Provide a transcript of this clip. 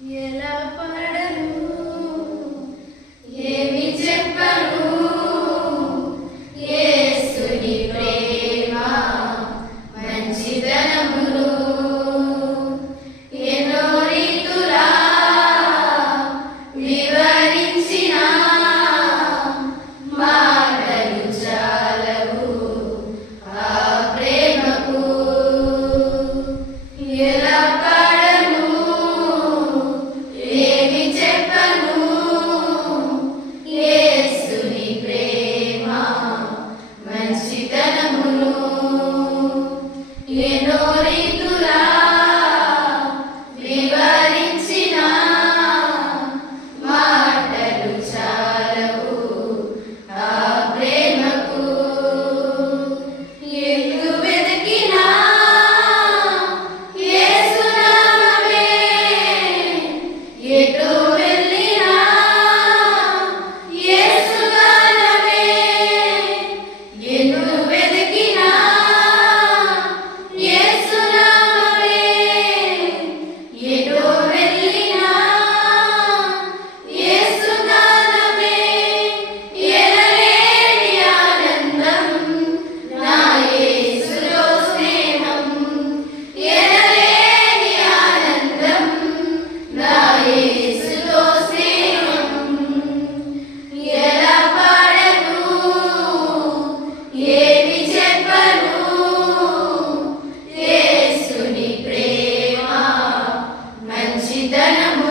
ఎలా పాడను ఏమి చెప్పను యేసుని ప్రేమ మంచిదనమును ఎన్నో రీతులా వివరించిన మాటలు చాలవు ఆ ప్రేమకు. ఎలా ఎన్నో రీతులా వివరించిన మాటలు చాలవు ఆ ప్రేమకు. ఎందు వెతికినా యేసు నామమే, ఎటు వెళ్ళినా యేసు గానమే. ఎందు వెతికినా మంచిదనము